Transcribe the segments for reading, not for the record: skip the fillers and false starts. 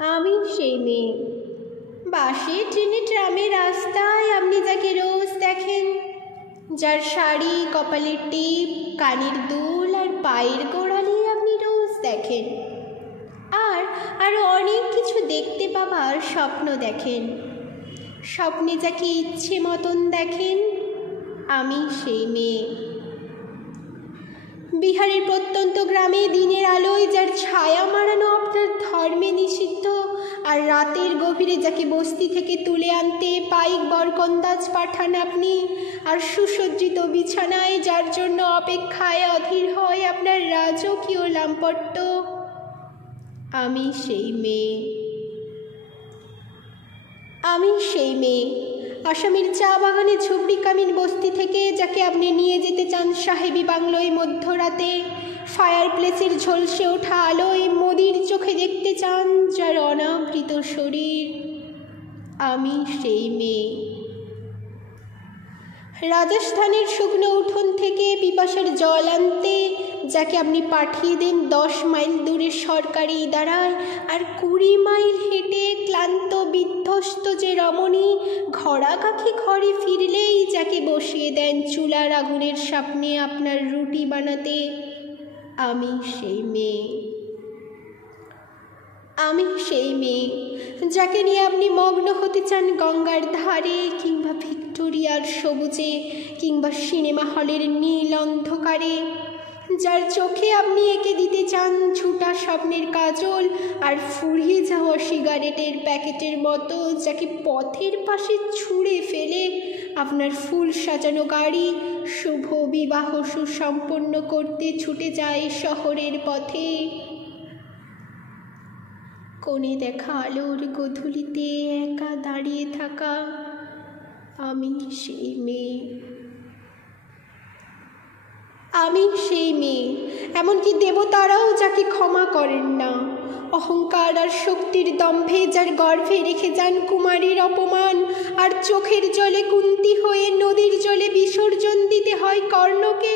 আমি সেই মেয়ে। বাসে, ট্রেনে, ট্রামে, রাস্তায় আপনি যাকে রোজ দেখেন, যার শাড়ি, কপালের টিপ, কানের দুল আর পায়ের গোড়ালি আপনি রোজ দেখেন, আর আরও অনেক কিছু দেখতে পাবার স্বপ্ন দেখেন। স্বপ্নে যাকে ইচ্ছে মতন দেখেন, আমি সেই মেয়ে। বিহারের প্রত্যন্ত গ্রামে দিনের আলোয় যার ছায়া মারানো আপনার ধর্মে নিষিদ্ধ, আর রাতের গভীরে যাকে বস্তি থেকে তুলে আনতে পাইক বরকন্দাজ পাঠান আপনি, আর সুসজ্জিত বিছানায় যার জন্য অপেক্ষায় অধীর হয় আপনার রাজকীয় লাম্পট্য, আমি সেই মেয়ে। আমি সেই মেয়ে। আসামের চা বাগানে ঝুপড়ি কামিন বস্তি থেকে যাকে আপনি নিয়ে যেতে চান সাহেবী বাংলোয় মধ্যরাতে, ফায়ার প্লেসের ঝলসে ওঠা আলোয় মোদির চোখে দেখতে চান যার অনাবৃত শরীর, আমি সেই মেয়ে। রাজস্থানের শুকনো উঠোন থেকে পিপাসার জল আনতে যাকে আপনি পাঠিয়ে দেন 10 মাইল দূরে সরকারি ইদারায়, আর 20 মাইল হেঁটে ক্লান্ত বিধ্বস্ত যে রমণী ঘোড়াকাখি ঘরে ফিরলেই যাকে বসিয়ে দেন চুলার আগুনের সামনে আপনার রুটি বানাতে, আমি সেই মেয়ে। আমি সেই মেয়ে যাকে নিয়ে আপনি মগ্ন হতে চান গঙ্গার ধারে, কিংবা ভিক্টোরিয়ার সবুজে, কিংবা সিনেমা হলের নীল অন্ধকারে, যার চোখে আপনি এঁকে দিতে চান ঝুটা স্বপ্নের কাজল আর ফুরিয়ে যাওয়া সিগারেটের প্যাকেটের মতো, যাকে পথের পাশে ছুঁড়ে ফেলে আপনার ফুল সাজানো গাড়ি শুভ বিবাহ সুসম্পন্ন করতে ছুটে যায় শহরের পথে। কোণে দেখা আলোর গোধূলিতে একা দাঁড়িয়ে থাকা, আমি সেই মেয়ে। আমি সেই মেয়ে। এমনকি দেবতারাও যাকে ক্ষমা করেন না, অহংকার আর শক্তির দম্ভে যার গর্ভে রেখে যান কুমারীর অপমান, আর চোখের জলে কুন্তি হয়ে নদীর জলে বিসর্জন দিতে হয় কর্ণকে,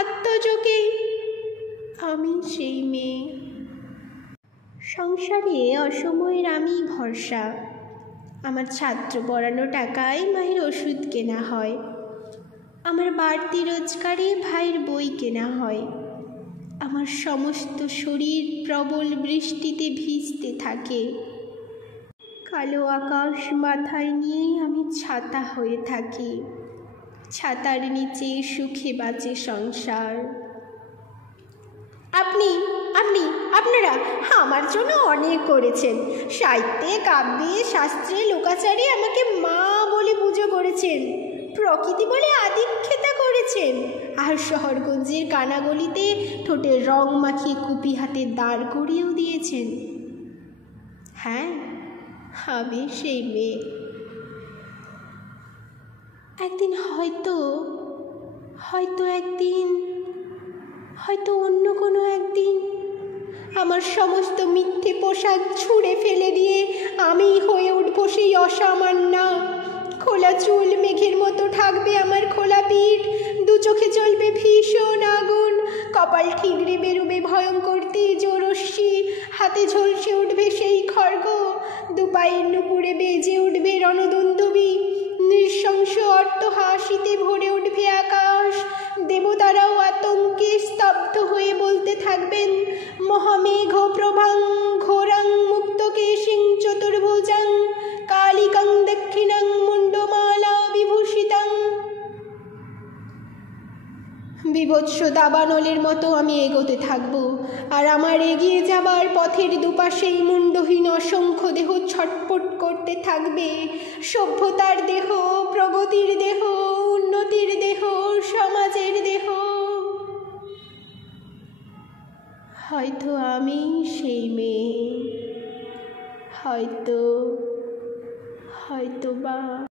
আত্মজকে, আমি সেই মেয়ে। সংসারে অসময়ের আমি ভরসা। আমার ছাত্র পড়ানো টাকায় মায়ের ওষুধ কেনা হয়, আমার বাড়তি রোজগারে ভাইয়ের বই কেনা হয়। আমার সমস্ত শরীর প্রবল বৃষ্টিতে ভিজতে থাকে। কালো আকাশ মাথায় নিয়ে আমি ছাতা হয়ে থাকি। ছাতার নিচে সুখে বাঁচে সংসার। আপনারা আমার জন্য অনেক করেছেন। সাহিত্যে, কাব্যে, শাস্ত্রে, লোকাচারে আমাকে মা বলে পুজো করেছেন, প্রকৃতি বলে আদিক্ষেতা করেছেন, আর শহরগঞ্জের কানাগলিতে ঠোঁটে রং মাখিয়ে কুপি হাতে দাঁড় করিয়েও দিয়েছেন। হ্যাঁ, আমি সেই মেয়ে। একদিন হয়তো অন্য কোনো একদিন আমার সমস্ত মিথ্যে পোশাক ছুঁড়ে ফেলে দিয়ে আমি হয়ে উঠব সেই অসামান্যা। খোলা চুল মেঘের মতো থাকবে আমার খোলা পিঠ, দু চোখে জ্বলবে ভীষণ আগুন, কপাল ঠিকরে বেরোবে ভয়ঙ্কর তেজ ও রশ্মি, হাতে ঝলসে উঠবে সেই খড়গ, দুপায়ের নুপুরে বেজে উঠবে রণদুন্দুবি, নৃশংস অট্টহাসিতে ভরে উঠবে আকাশ। দেবতারাও আতঙ্কে স্তব্ধ হয়ে বলতে থাকবেন, মহামেঘ প্রভাং ঘোরাং মুক্তকেশিং চতুর্ভুজাং কালিকাং দক্ষিণাং মুন্ডমালা বিভূষিতাং। বিভৎস দাবানলের মতো আমি এগোতে থাকব, আর আমার এগিয়ে যাবার পথের দুপাশেই মুন্ডহীন অসংখ্য দেহ ছটফট করতে থাকবে। সভ্যতার দেহ, প্রগতির দেহ, উন্নতির দেহ, সমাজের দেহ। হয়তো আমি সেই মেয়ে, হয়তো বা